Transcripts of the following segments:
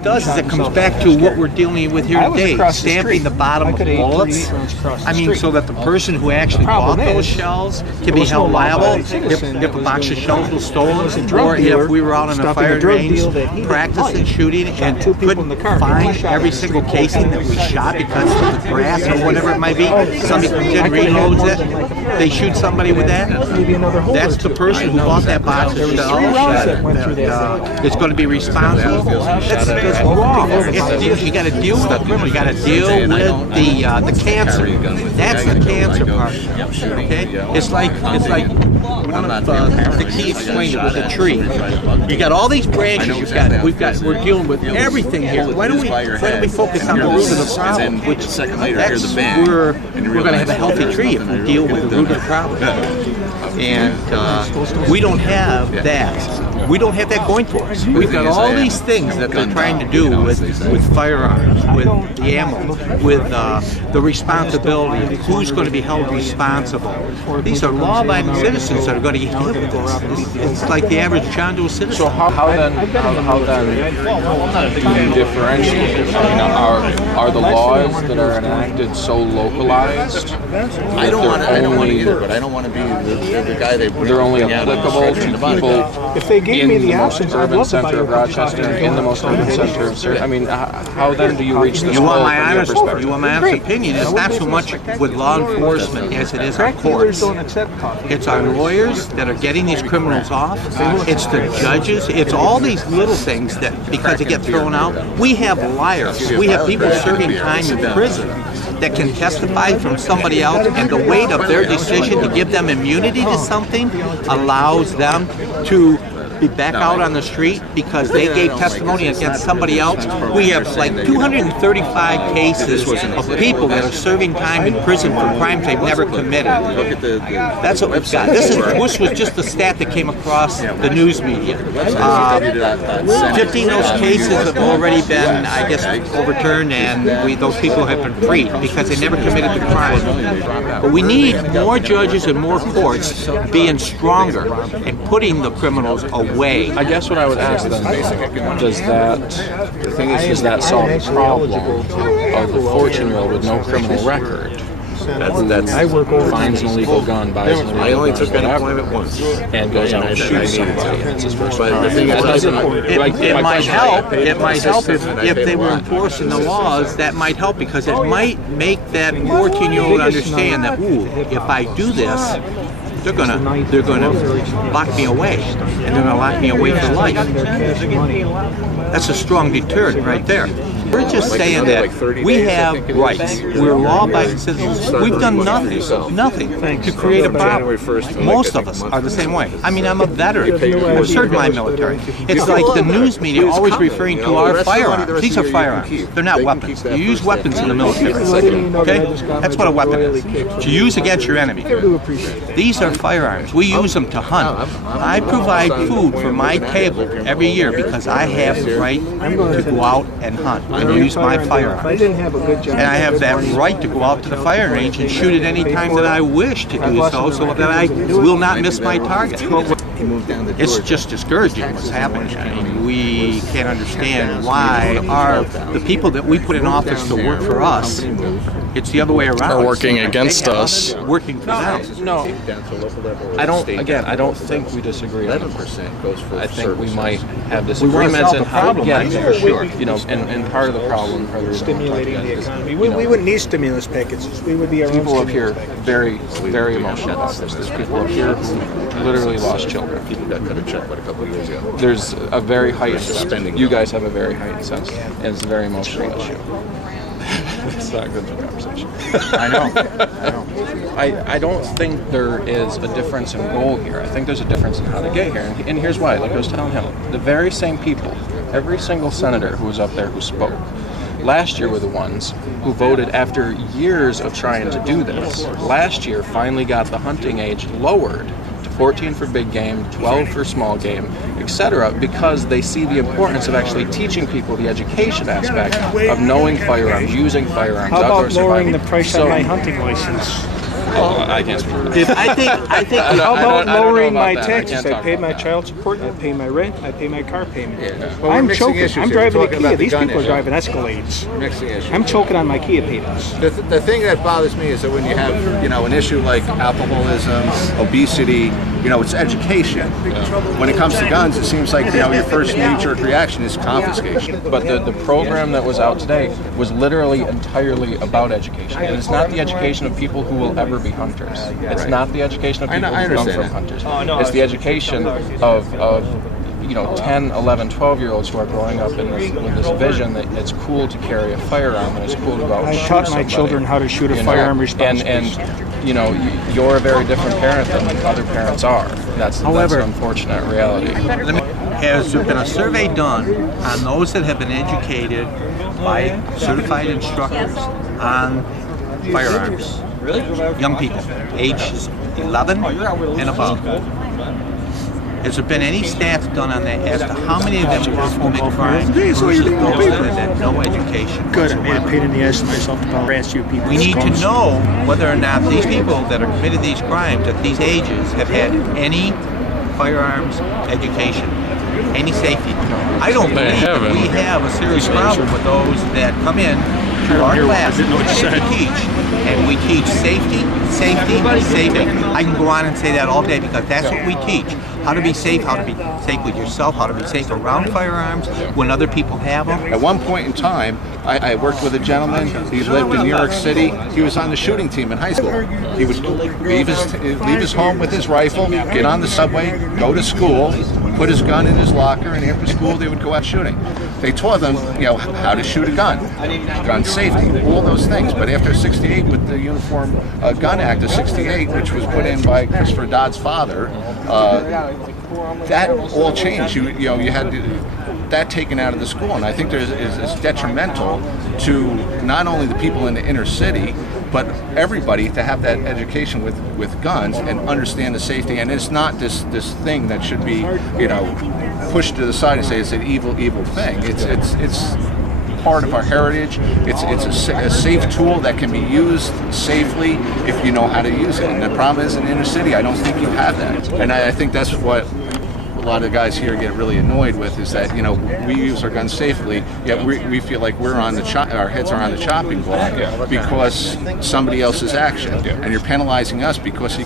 it does is it comes back to what we're dealing with here today, stamping the bottom of bullets. I mean, so that the person who actually bought those shells can be held liable if a box of shells was stolen, or if we were out on a firing range practicing shooting and couldn't find every single casing that we shot because of the grass or whatever it might be. Somebody comes in, reloads it, they shoot somebody with that. That's the person who bought that box of shells. It's going to be responsible. That's wrong. You got to deal with it. You got to deal with the cancer. That's the cancer part. Okay, it's like one of the key explained it with a tree. You got all these branches. We're dealing with everything here. Why don't we focus on the root of the problem? Which we're going to have a healthy tree if we deal with the root of the problem. And we don't have that. We don't have that going for us. We've got all these things that they're trying to do with firearms, with the ammo, with the responsibility, who's going to be held responsible. These are law-abiding citizens that are going to get hit with this. It's like the average John Doe citizen. So how then do you differentiate? I mean, are the laws that are enacted so localized? I don't want to either, but I don't want to be the guy they're only applicable to people. If they gave me the options, I'd love to buy center of Rochester, in the most urban center of I mean, how then do you reach this goal from your perspective? You want my honest opinion? It's not so much with law enforcement as it is our courts. It's our lawyers that are getting these criminals off. It's the judges. It's all these little things that, because they get thrown out. We have liars. We have people serving time in prison that can testify from somebody else, and the weight of their decision to give them immunity to something allows them to be back out on the street because they gave testimony against somebody else. We have like 235 cases of people that are serving time in prison for crimes they've never committed. That's what we've got. This was just the stat that came across the news media. 15 of those cases have already been, I guess, overturned, and those people have been freed because they never committed the crime. But we need more judges and more courts being stronger and putting the criminals away. I guess what I would ask then, does that solve the problem of the 14-year-old with no criminal record? That's finds an illegal gun, buys an illegal gun. I only took unemployment once, and goes out and shoots somebody. It's his first crime. It might help. It might help if they were enforcing the laws. That might help because it might make that 14-year-old understand that, ooh, if I do this, they're gonna lock me away, and they're gonna lock me away for life. That's a strong deterrent right there. We're just saying that we have rights. We're law-abiding citizens. We've done nothing to create a problem. Most of us are the same way. I mean, I'm a veteran. I've served my military. It's like the news media always referring to our firearms. These are firearms. They're not weapons. You use weapons in the military. Okay? That's what a weapon is. To use against your enemy. These are firearms. We use them to hunt. I provide food for my table every year because I have the right to go out and hunt and use my firearms. And I have that right to go out to the firing range and shoot at any time that I wish to do so that I will not miss my target. It's just discouraging what's happening. I mean, we can't understand why the people that we put in office to work for us, it's the other way around. Are working against us. Working for them. No, I don't think we disagree. 11% goes for. I think we might have disagreements in how to get there. Sure. You know, and part of the problem, stimulating the economy. We wouldn't need stimulus packages. We would be our own people up here package. very emotional about this. There's people up here who literally lost children. People got cut a check a couple of years ago. There's a very heightened sense. You guys have a very heightened sense, and it's a very emotional issue. It's not good for the conversation. I know. I don't think there is a difference in goal here. I think there's a difference in how to get here. And here's why. Like I was telling him, the very same people, every single senator who was up there who spoke, last year were the ones who voted after years of trying to do this. Last year finally got the hunting age lowered to 14 for big game, 12 for small game, etc., because they see the importance of actually teaching people the education aspect of knowing firearms, using firearms, How outdoor about lowering survival. the price on my hunting license? I can't speak for that. I think. How about lowering my that. taxes? I pay my about child support, I pay my rent, I pay my car payment. Well, we're I'm mixing choking. issues I'm here. We're driving a talking Kia. about the These gun people are issue. driving Escalades. Mixing issues. I'm choking on my Kia payments. The thing that bothers me is that when you have, an issue like alcoholism, obesity, it's education. When it comes to guns, it seems like, your first knee-jerk reaction is confiscation. But the program that was out today was literally entirely about education. And it's not the education of people who will ever be hunters. It's not the education of people who come from hunters. It's the education of 10, 11, 12-year-olds who are growing up with this vision that it's cool to carry a firearm and it's cool to go out and shoot I taught my somebody, children how to shoot a firearm responsibly. And you're a very different parent than other parents are. That's an unfortunate reality. Has there been a survey done on those that have been educated by certified instructors on firearms? Young people, ages 11 and above. Has there been any stats done on that as to how many of them were commit crimes versus those that had no education? Good, I made a pain in the ass to myself to harass you people. We need to know whether or not these people that are committed these crimes at these ages have had any firearms education, any safety. I don't believe that we have a serious problem with those that come in to our classes and teach, and we teach safety, safety, safety. I can go on and say that all day because that's what we teach. How to be safe, how to be safe with yourself, how to be safe around firearms when other people have them. At one point in time, I worked with a gentleman. He lived in New York City. He was on the shooting team in high school. He would leave his home with his rifle, get on the subway, go to school, put his gun in his locker, and after school they would go out shooting. They taught them, how to shoot a gun, gun safety, all those things. But after '68, with the Uniform Gun Act of '68, which was put in by Christopher Dodd's father, that all changed. You had that taken out of the school, and I think it's detrimental to not only the people in the inner city, but everybody to have that education with guns and understand the safety. And it's not this thing that should be pushed to the side and say it's an evil thing. It's part of our heritage. It's a safe tool that can be used safely if you know how to use it. And the problem is in the inner city, I don't think you have that. And I think that's what a lot of the guys here get really annoyed with, is that we use our guns safely, yet we feel like we're on our heads are on the chopping block because somebody else's action, and you're penalizing us because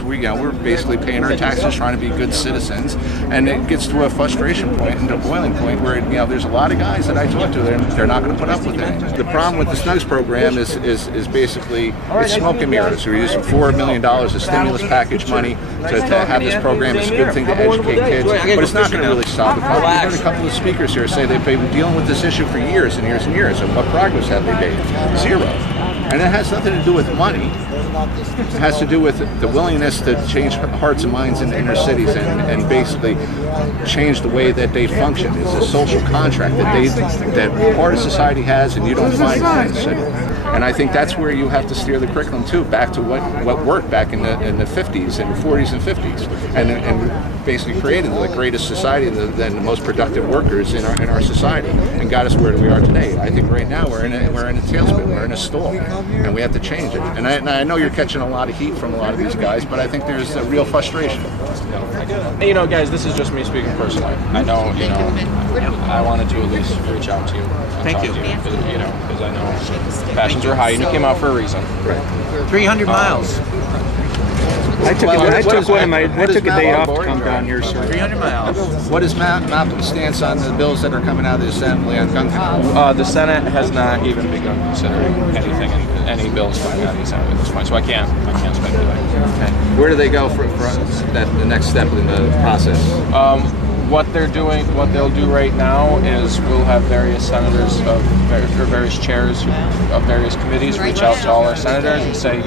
we're basically paying our taxes, trying to be good citizens, and it gets to a frustration point and a boiling point where there's a lot of guys that I talk to, they're not going to put up with it. The problem with the SNUGs program is basically it's smoke and mirrors. We're using $4 million of stimulus package money to have this program. It's a good thing to educate kids, but it's not going to really solve the problem. We've heard a couple of speakers here say they've been dealing with this issue for years and years and years, and what progress have they made? Zero. And it has nothing to do with money. It has to do with the willingness to change hearts and minds in the inner cities and basically change the way that they function. It's a social contract that part of society has, and you don't find it in the city. And I think that's where you have to steer the curriculum too, back to what worked back in the 50s and 40s and 50s, and basically created the greatest society and the most productive workers in our society, and got us where we are today. I think right now we're in a tailspin, we're in a stall, and we have to change it. And I know you're catching a lot of heat from a lot of these guys, but I think there's a real frustration. Guys, this is just me speaking personally. I know, I wanted to at least reach out to you. Thank you. Because I know passions are high, and you came out for a reson. Right. 300 miles. I took a day off to come down here, sir. 300 miles. What is Malcolm's stance on the bills that are coming out of the Assembly on gun control? The Senate has not even begun considering anything, any bills coming out of the Assembly at this point, so I can't speculate. Okay. Where do they go for the next step in the process? What they'll do right now is we'll have various senators or various chairs of various committees reach out to all our senators and say,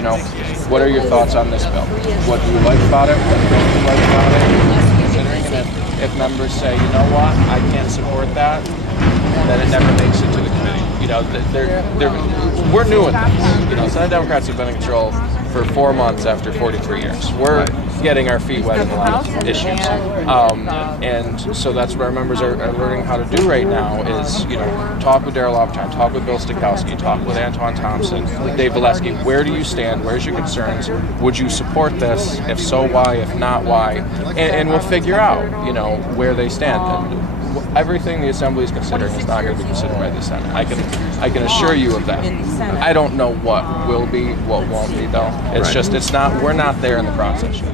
what are your thoughts on this bill? What do you like about it? What don't you like about it? Considering, and if members say, you know what, I can't support that, then it never makes it to the committee. We're new at this. Senate Democrats have been in control for 4 months after 43 years. We're getting our feet wet in a lot of issues. And so that's what our members are learning how to do right now is, talk with Darrell Aubuchon, talk with Bill Stikowski, talk with Antoine Thompson, Dave Valesky. Where do you stand? Where's your concerns? Would you support this? If so, why? If not, why? And we'll figure out, where they stand. And everything the Assembly is considering is not going to be considered by the Senate. I can assure you of that. I don't know what will be, what won't be, though. It's just, we're not there in the process yet.